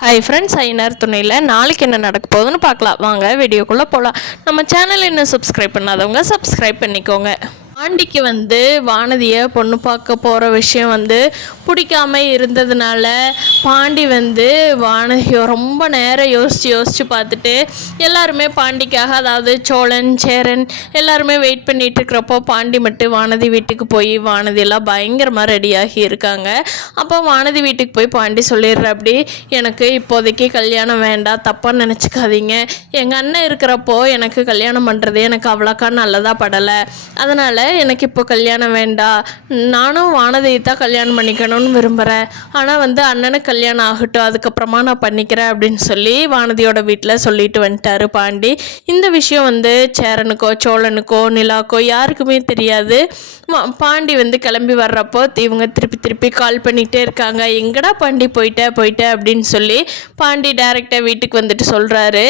Hi friends, ஐநர் துணையில் நாளைக்கு என்ன நடக்க போகுதுன்னு பார்க்கலாம். வாங்க வீடியோக்குள்ளே போகலாம். நம்ம சேனல் இன்னும் சப்ஸ்கிரைப் பண்ணாதவங்க சப்ஸ்கிரைப் பண்ணிக்கோங்க. பாண்டிக்கு வானதியை பொண்ணு பார்க்க போகிற விஷயம் பிடிக்காம இருந்ததுனால பாண்டி வானதியை ரொம்ப நேரம் யோசித்து பார்த்துட்டு எல்லாருமே பாண்டிக்காக, அதாவது சோழன் சேரன் எல்லாருமே வெயிட் பண்ணிகிட்டு இருக்கிறப்போ பாண்டி மட்டும் வானதி வீட்டுக்கு போய் வானதியெல்லாம் பயங்கரமாக ரெடியாகி இருக்காங்க. அப்போ வானதி வீட்டுக்கு போய் பாண்டி சொல்லிடுற, அப்படி எனக்கு இப்போதைக்கு கல்யாணம் வேண்டாம், தப்பாக நினச்சிக்காதீங்க. எங்கள் அண்ணன் இருக்கிறப்போ எனக்கு கல்யாணம் பண்ணுறது எனக்கு அவ்வளோக்கா நல்லதாக படலை. அதனால் எனக்கு இப்போ கல்யாணம் வேண்டாம், நானும் வானதியை தான் கல்யாணம் பண்ணிக்கணும்னு விரும்புகிறேன். ஆனால் அண்ணனுக்கு கல்யாணம் ஆகட்டும், அதுக்கப்புறமா நான் பண்ணிக்கிறேன் அப்படின்னு சொல்லி வானதியோட வீட்டில் சொல்லிட்டு வந்துட்டாரு பாண்டி. இந்த விஷயம் சேரனுக்கோ சோழனுக்கோ நிலாக்கோ யாருக்குமே தெரியாது. பாண்டி கிளம்பி வர்றப்போ இவங்க திருப்பி கால் பண்ணிகிட்டே இருக்காங்க. எங்கடா பாண்டி போயிட்ட அப்படின்னு சொல்லி பாண்டி டைரெக்டாக வீட்டுக்கு சொல்கிறாரு,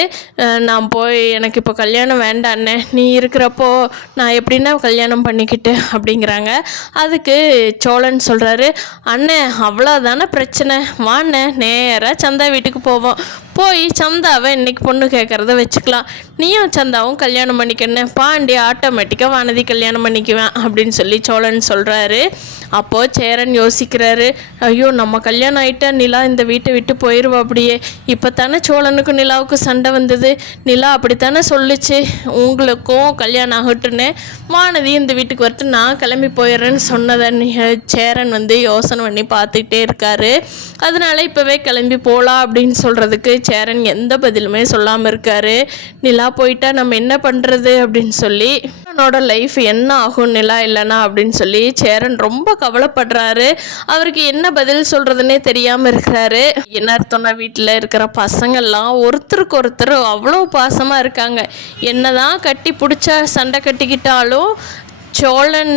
நான் போய் எனக்கு இப்போ கல்யாணம் வேண்டாம் அண்ணே, நீ இருக்கிறப்போ நான் எப்படின்னா கல்யாணம் பண்ணிக்கிட்டு அப்படிங்கிறாங்க. அதுக்கு சோழன் சொல்கிறாரு, அண்ணே அவ்வளோதானே பிரச்சனை, வாண்ணே நேராக சந்தா வீட்டுக்கு போவோம், போய் சந்தாவை இன்னைக்கு பொண்ணு கேட்குறத வச்சுக்கலாம், நீயும் சந்தாவும் கல்யாணம் பண்ணிக்கணும், பாண்டி ஆட்டோமேட்டிக்காக வானதி கல்யாணம் பண்ணிக்குவேன் அப்படின்னு சொல்லி சோழன் சொல்கிறாரு. அப்போது சேரன் யோசிக்கிறாரு, ஐயோ நம்ம கல்யாணம் ஆகிட்டா நிலா இந்த வீட்டை விட்டு போயிடுவா, அப்படியே இப்போ தானே சோழனுக்கும் நிலாவுக்கும் சண்டை வந்தது, நிலா அப்படித்தானே சொல்லிச்சு உங்களுக்கும் கல்யாணம் ஆகட்டுன்னு, வானதி இந்த வீட்டுக்கு வரட்டு நான் கிளம்பி போயிடுறேன்னு சொன்னதை சேரன் யோசனை பண்ணி பார்த்துக்கிட்டே இருக்காரு. அதனால இப்போவே கிளம்பி போகலாம் அப்படின்னு சொல்கிறதுக்கு சேரன் எந்த பதிலுமே சொல்லாமல் இருக்காரு. நிலா போயிட்டா நம்ம என்ன பண்ணுறது அப்படின்னு சொல்லி, என்னோட லைஃப் என்ன ஆகும் நிலா இல்லைனா அப்படின்னு சொல்லி சேரன் ரொம்ப கவலைப்படுறாரு. அவருக்கு என்ன பதில் சொல்கிறதுனே தெரியாமல் இருக்கிறாரு. என்ன அர்த்தம்னா, வீட்டில் இருக்கிற பசங்கள்லாம் ஒருத்தருக்கு ஒருத்தர் அவ்வளோ பாசமாக இருக்காங்க. என்னதான் கட்டி பிடிச்சா சண்டை கட்டிக்கிட்டாலும் சோழன்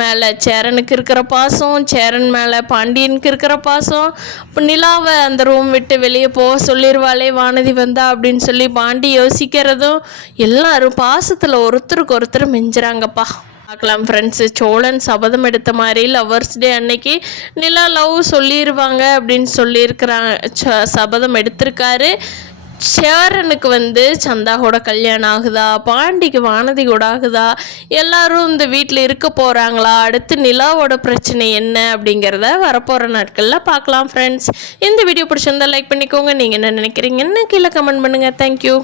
மேலே சேரனுக்கு இருக்கிற பாசம், சேரன் மேலே பாண்டியனுக்கு இருக்கிற பாசம், இப்போ நிலாவை அந்த ரூம் விட்டு வெளியே போக சொல்லிடுவாளே வானதி வந்தா அப்படின்னு சொல்லி பாண்டி யோசிக்கிறதும், எல்லாரும் பாசத்தில் ஒருத்தருக்கு ஒருத்தர் மிஞ்சுறாங்கப்பா. பார்க்கலாம் ஃப்ரெண்ட்ஸு, சோழன் சபதம் எடுத்த மாதிரி லவ்வர்ஸ் டே அன்னைக்கு நிலா லவ் சொல்லிடுவாங்க அப்படின்னு சபதம் எடுத்திருக்காரு. சேரனுக்கு சந்தா கூட கல்யாணம் ஆகுதா, பாண்டிக்கு வானதி கூட ஆகுதா, எல்லாரும் இந்த வீட்டில் இருக்க போகிறாங்களா, அடுத்து நிலாவோட பிரச்சனை என்ன அப்படிங்கிறத வரப்போகிற நாட்களில் பார்க்கலாம் ஃப்ரெண்ட்ஸ். இந்த வீடியோ பிடிச்சிருந்தா லைக் பண்ணிக்கோங்க. நீங்கள் என்ன நினைக்கிறீங்கன்னு கீழே கமெண்ட் பண்ணுங்கள். தேங்க்யூ.